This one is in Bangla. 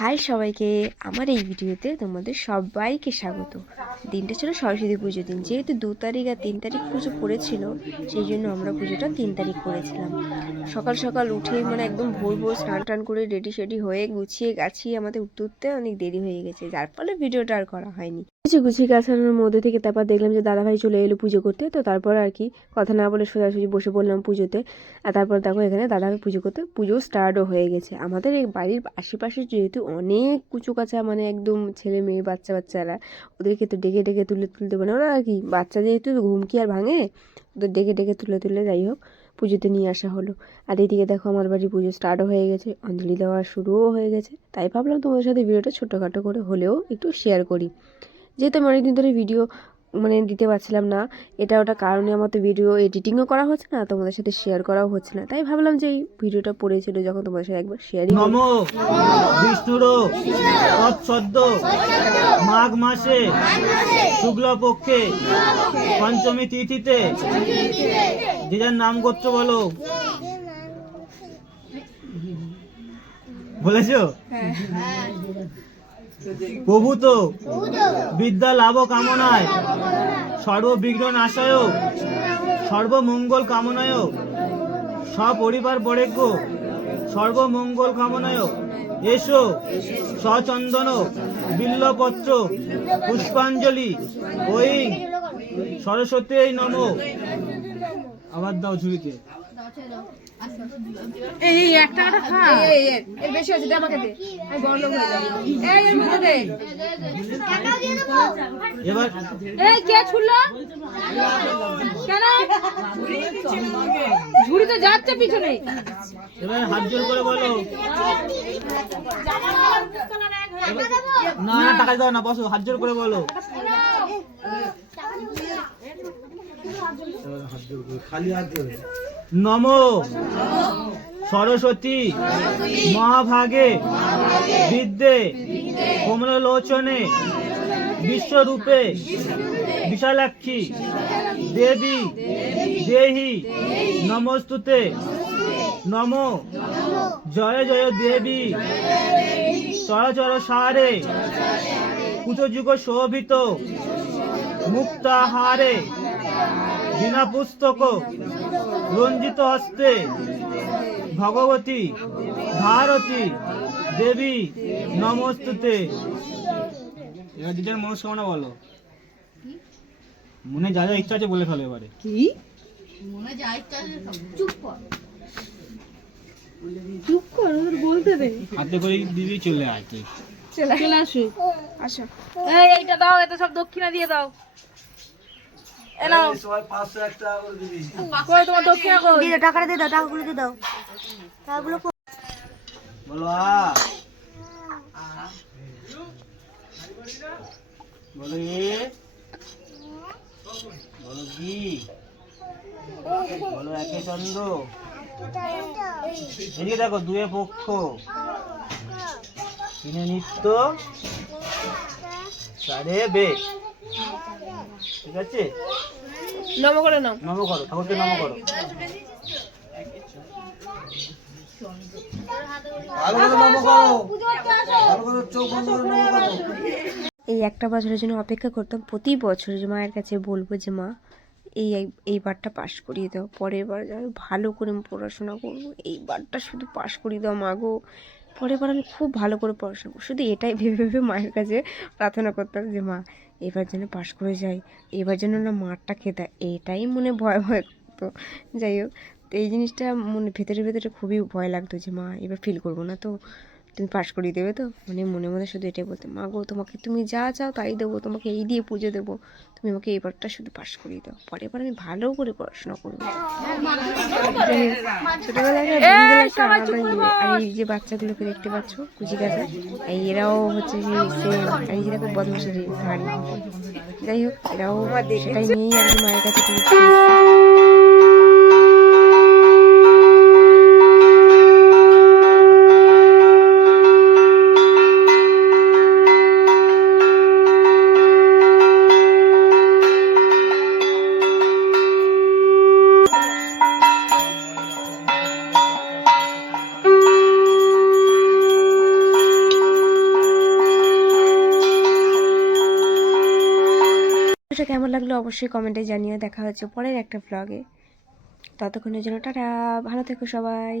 হাই সবাইকে, আমার এই ভিডিওতে তোমাদের সবাইকে স্বাগত। দিনটা ছিল সরস্বতী পুজো দিন। যেহেতু দু তারিখ আর তিন তারিখ পুজো পড়েছিল, সেই জন্য আমরা পুজোটা তিন তারিখ করেছিলাম। সকাল সকাল উঠেই মানে একদম ভোর ভোর স্নান টান করে রেডি সেডি হয়ে গুছিয়ে গাছিয়ে আমাদের উঠতে উঠতে অনেক দেরি হয়ে গেছে। যার ফলে ভিডিওটা আর করা হয়নি। কিছু গুছিয়ে গাছানোর মধ্যে থেকে তারপর দেখলাম যে দাদাভাই চলে এলো পুজো করতে। তো তারপর আর কি কথা না বলে সোজাসুজি বসে পড়লাম পুজোতে। আর তারপর দেখো এখানে দাদাভাই পুজো করতে। পুজো স্টার্টও হয়ে গেছে। আমাদের এই বাড়ির আশেপাশে যেহেতু অনেক কুচু কাচা মানে একদম ছেলে মেয়ে, বাচ্চা বাচ্চারা ওদেরকে তো ডেকে ডেকে তুলে তুলতে মানে ওরা আর কি, বাচ্চা যেহেতু ঘুম কি আর ভাঙে, ওদের ডেকে ডেকে তুলে তুলে যাই হোক, পুজোতে নিয়ে আসা হলো। আর এদিকে দেখো আমার বাড়ি পুজো স্টার্টও হয়ে গেছে, অঞ্জলি দেওয়া শুরুও হয়ে গেছে। তাই ভাবলাম তোমাদের সাথে ভিডিওটা ছোটোখাটো করে হলেও একটু শেয়ার করি। যেহেতু আমি অনেকদিন ধরে ভিডিও মানে দিতে পারছিলাম না। এটা ওটা কারণে আমার তো ভিডিও এডিটিংও করা হচ্ছে না তোমাদের সাথে শেয়ার করাও হচ্ছে না। তাই ভাবলাম যে এই ভিডিওটা পড়েছিল যখন তোমাদের সাথে একবার শেয়ারই নম! বিষ্ণুর! তৎসদ্য মাঘ মাসে! শুক্ল পক্ষে পঞ্চমী তিথিতে! যে যার নাম করছ বলো। বলেছ? প্রভূত বিদ্যা লাভ কামনায় সর্ববিঘ্ন নাশায় সর্বমঙ্গল কামনায়, সপরিবার বরেজ্ঞ সর্বমঙ্গল কামনায়। এসো, সচন্দন, বিল্লপত্র, পুষ্পাঞ্জলি, ওই সরস্বতী নম। আবার দাও ঝুড়িতে। এই এই একটা খা। এই এই বেশি হচ্ছে দে আমাকে দে। আমি বড় লোক হয়ে যাব। এই এর মধ্যে দে। এবার এই কে ছুড়লো? কেন? ঝুড়ি তো যাচ্ছে পিছনে। এবার হাত জোর করে বলো। না না টাকা দাও না বসো হাত জোর করে বলো। নম। সরস্বতী। মহাভাগে। বিদ্যে। কমলোচনে বিশ্বরূপে। বিশালাক্ষী। দেবী। দেহি। নমস্তুতে। নম। জয় জয় দেবী। চরাচর সারে। কুচযুগ শোভিত। মুক্তাহারে। বিনা পুস্তক রঞ্জিত হস্তে ভগবতী ভারতী দেবী নমস্তুতে। এবার দিদির মনস্কামনা বলো। মনে যা যা ইচ্ছা আছে বলে ফেলো এবারে। চুপ কর। ওদের বলতে দে। হাতে করে দিবি চলে আয় তুই। চলে আসো। আচ্ছা এই এইটা দাও এটা সব দক্ষিণা দিয়ে দাও। এ নাও। কই তোমার দক্ষিণা কই? টাকাটা দিয়ে দাও টাকাগুলো দিয়ে দাও। টাকাগুলো বলো আ। বলো এ। বলো কি বলো একে চন্দ্র। এদিকে দেখো দুয়ে পক্ষ। তিনে নিত্য। চারে বেশ। ঠিক আছে? নম করে নাও। নম করো ঠাকুরকে নম করো। এই একটা বছরের জন্য অপেক্ষা করতাম প্রতি বছর যে মায়ের কাছে বলব যে মা এই এই- এইবারটা পাশ করিয়ে দাও পরের বার যেন ভালো করে আমি পড়াশোনা করব। এইবারটা শুধু পাশ করিয়ে দাও মা গো। পরের বার আমি খুব ভালো করে পড়াশোনা করব। শুধু এটাই ভেবে ভেবে মায়ের কাছে প্রার্থনা করতাম যে মা এবার যেন পাশ করে যাই। এবার যেন না মারটা খেতে। এটাই মনে ভয় ভয় তো যাই হোক তো এই জিনিসটা মনে ভেতরে ভেতরে খুবই ভয় লাগতো যে, মা, এবার ফিল করব না তো। তুমি পাশ করিয়ে দেবে তো? মানে মনে মনে শুধু এটাই বলতে মা গো তোমাকে তুমি যা চাও তাই দেবো তোমাকে এই দিয়ে পুজো দেবো তুমি আমাকে এবারটা শুধু পাশ করিয়ে দাও। পরের বার আমি ভালো করে পড়াশোনা করব। ছোটবেলায় একটা আলাদাই আর এই যে বাচ্চাগুলোকে দেখতে পাচ্ছ কুচি কাঁচা এই এরাও হচ্ছে যে সেম আর এই যে বদমাসের ধারি যাই হোক এরাও সেটাই নিয়েই কি মায়ের কাছে গল্পটা কেমন লাগল অবশ্যই কমেন্টে জানিও। দেখা হচ্ছে পরের একটা ব্লগে ততক্ষণের জন্য টাটা, ভালো থেকো সবাই।